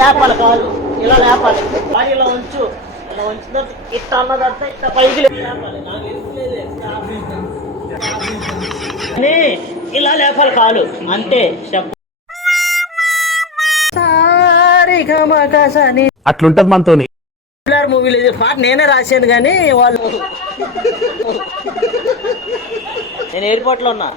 లేపాలి కాదు, ఇలా లేపాలి. కాదు ఇలా ఉంచు, ఇలా ఉంచిన ఇట్ట అన్నదంతా ఇట్ట పైకి లేపాలి. ఇలా లేపాలి కాలు అంతే. అట్లుంటది మనతోని. మూవీలో పాట నేనే రాశాను కానీ వాళ్ళు, నేను ఎయిర్పోర్ట్ లో ఉన్నా.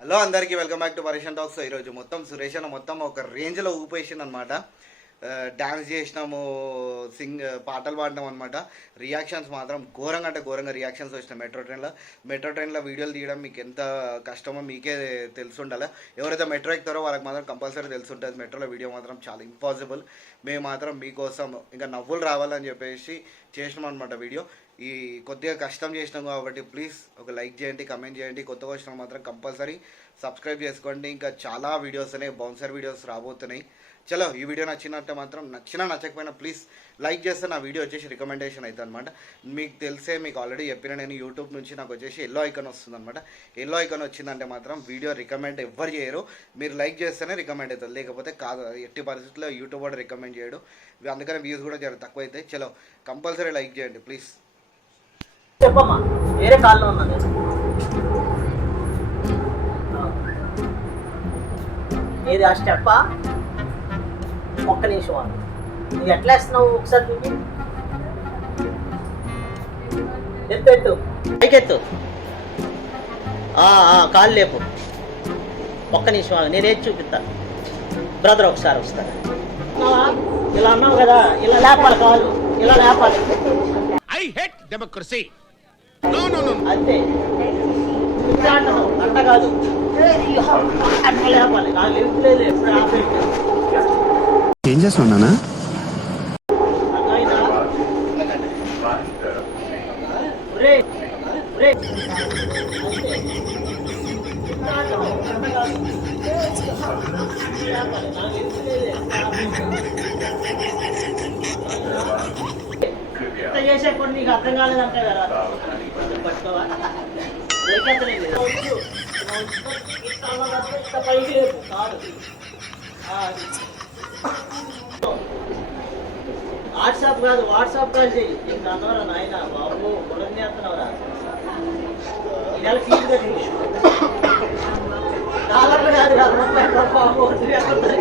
హలో అందరికీ, వెల్కమ్ బ్యాక్ టు పరేషన్ టాక్స్. ఈరోజు మొత్తం సురేష్ అన్న మొత్తం ఒక రేంజ్లో ఊపేసింది అనమాట. డ్యాన్స్ చేసినాము, పాటలు పాడినాం అనమాట. రియాక్షన్స్ మాత్రం ఘోరంగా అంటే ఘోరంగా రియాక్షన్స్ వచ్చినాయి. మెట్రో ట్రైన్లో వీడియోలు తీయడం మీకు ఎంత కష్టమో మీకే తెలుసుండాలి. ఎవరైతే మెట్రో ఎక్కుతారో వాళ్ళకి మాత్రం కంపల్సరీ తెలుసుంటుంది. మెట్రోలో వీడియో మాత్రం చాలా ఇంపాసిబుల్. మేము మాత్రం మీకోసం ఇంకా నవ్వులు రావాలని చెప్పేసి చేసినాం అనమాట వీడియో. ఈ కొద్దిగా కష్టం చేసినాం కాబట్టి ప్లీజ్ ఒక లైక్ చేయండి, కమెంట్ చేయండి. కొత్తగా వచ్చినా మాత్రం కంపల్సరీ సబ్స్క్రైబ్ చేసుకోండి. ఇంకా చాలా వీడియోస్ అనేవి, బౌన్సర్ వీడియోస్ రాబోతున్నాయి. చలో, ఈ వీడియో నచ్చినట్టే మాత్రం నచ్చకపోయినా ప్లీజ్ లైక్ చేస్తే నా వీడియో వచ్చేసి రికమెండేషన్ అవుతుంది అనమాట. మీకు తెలిసే, మీకు ఆల్రెడీ చెప్పిన, నేను యూట్యూబ్ నుంచి నాకు వచ్చేసి ఎల్లో ఐకాన్ వస్తుంది అనమాట. ఎల్లో ఐకాన్ వచ్చిందంటే మాత్రం వీడియో రికమెండ్ ఎవ్వరు చేయరు. మీరు లైక్ చేస్తేనే రికమెండ్ అవుతుంది, లేకపోతే కాదు. ఎట్టి పరిస్థితుల్లో యూట్యూబ్ కూడా రికమెండ్ చేయడు. అందుకని వ్యూస్ కూడా జర తక్కువ అవుతాయి. చలో, కంపల్సరీ లైక్ చేయండి ప్లీజ్. చెప్పమ్మా, వేరే కాల్లో ఉన్నా నేను. ఏది ఆ స్టెప్పా? ఒక్క నిమిషం వాళ్ళు, నువ్వు ఎట్లా వేస్తున్నావు ఒకసారి చూపి. ఎత్తు, పైకెత్తు, కాళ్ళు లేపు. ఒక్క నిమిషం వాళ్ళు, నేనేది చూపిస్తా. బ్రదర్ ఒకసారి వస్తాను. ఇలా అన్నావు కదా, ఇలా లేపాలి కాళ్ళు, ఇలా లేపాలి. I hate democracy. అంతే, అంట కాదు, అట్లా లేపాలి. నాకు లేదు, ఎప్పుడు ఆపేయండి. ఏం చేస్తున్నా? చేసే కొన్ని నీకు అర్థం కాలేదంటే కదా, పట్టుకోవా పైకి లేపు కాదు. వాట్సాప్ కాదు, వాట్సాప్ కాల్ చెయ్యి. నీకు అన్నవరా నాయన బాబు, పొలం చేస్తున్నావురా. ఈ నెల ఫీజు కట్టి డాలర్లు కాదు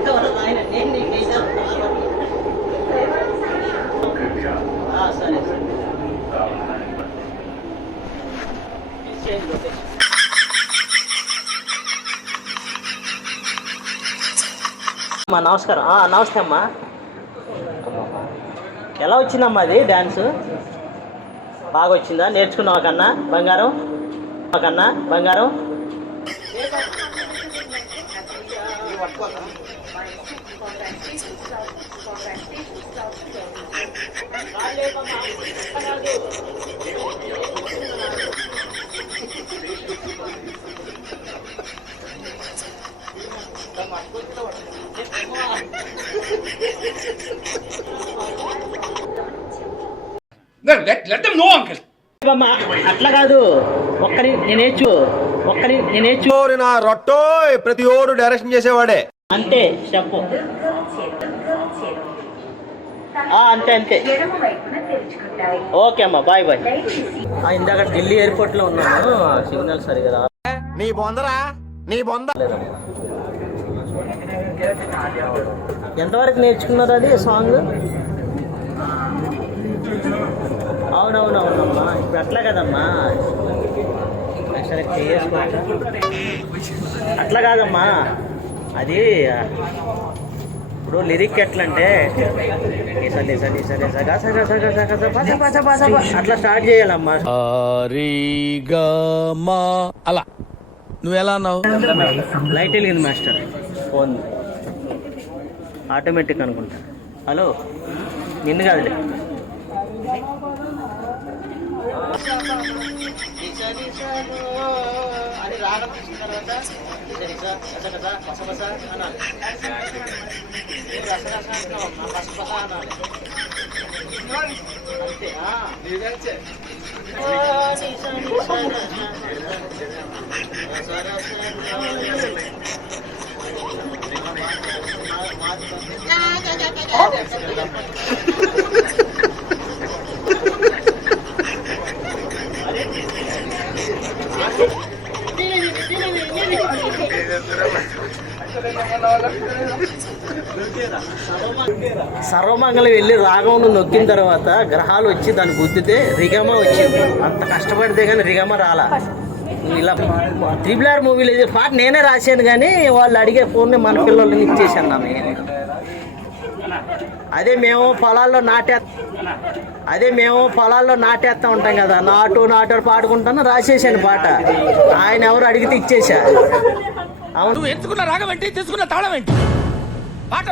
కదా, నాయన నేను నీకు వేసాను. సరే అమ్మా, నమస్కారం. నమస్తే అమ్మా. ఎలా వచ్చిందమ్మా అది డ్యాన్స్? బాగా వచ్చిందా? నేర్చుకున్నావా కన్నా బంగారం? అట్లా కాదు, నేనేచ్చు నా రొట్టో ప్రతి ఓడు డైరెక్షన్ చేసేవాడే. అంతే చెప్పు. అంతే. ఓకే అమ్మా, బాయ్. ఇందాక ఢిల్లీ ఎయిర్పోర్ట్ లో ఉన్నాను, సిగ్నల్ సరిగా నీ బొందరా, నీ బొంద. ఎంతవరకు నేర్చుకున్నారు అది సాంగ్? అవునవునవునమ్మా, ఇప్పుడు అట్లా కదమ్మా, సరే అట్లా కాదమ్మా. అది ఇప్పుడు లిరిక్ ఎట్లా అంటే అట్లా స్టార్ట్ చేయాలమ్మా. అలా నువ్వు ఎలా అన్నావు? లైట్ వెలిగింది మాస్టర్, ఫోన్ ఆటోమేటిక్ అనుకుంటా. హలో, నిన్ను కాదులే. అని రాగం వచ్చిన తర్వాత పసపస అనాలి. రసరస పసపస అనాలి. అంతే. సర్వమంగళం వెళ్ళి రాగంను నొక్కిన తర్వాత గ్రహాలు వచ్చి దాన్ని గుద్దితే రిగమ వచ్చింది. అంత కష్టపడితే కానీ రిగమ రాలా. ఇలా RRR మూవీలో ఇది పాట నేనే రాశాను, కానీ వాళ్ళు అడిగే ఫోన్ని మన పిల్లల్ని ఇచ్చేసాను నేను. అదే మేము పొలాల్లో నాటేస్తా ఉంటాం కదా, నాటు పాడుకుంటాను, రాసేసాను పాట. ఆయన ఎవరు అడిగితే ఇచ్చేసా. అవును. నువ్వు ఎంచుకున్న రాగం ఏంటి, తీసుకున్న తాళం ఏంటి? పాట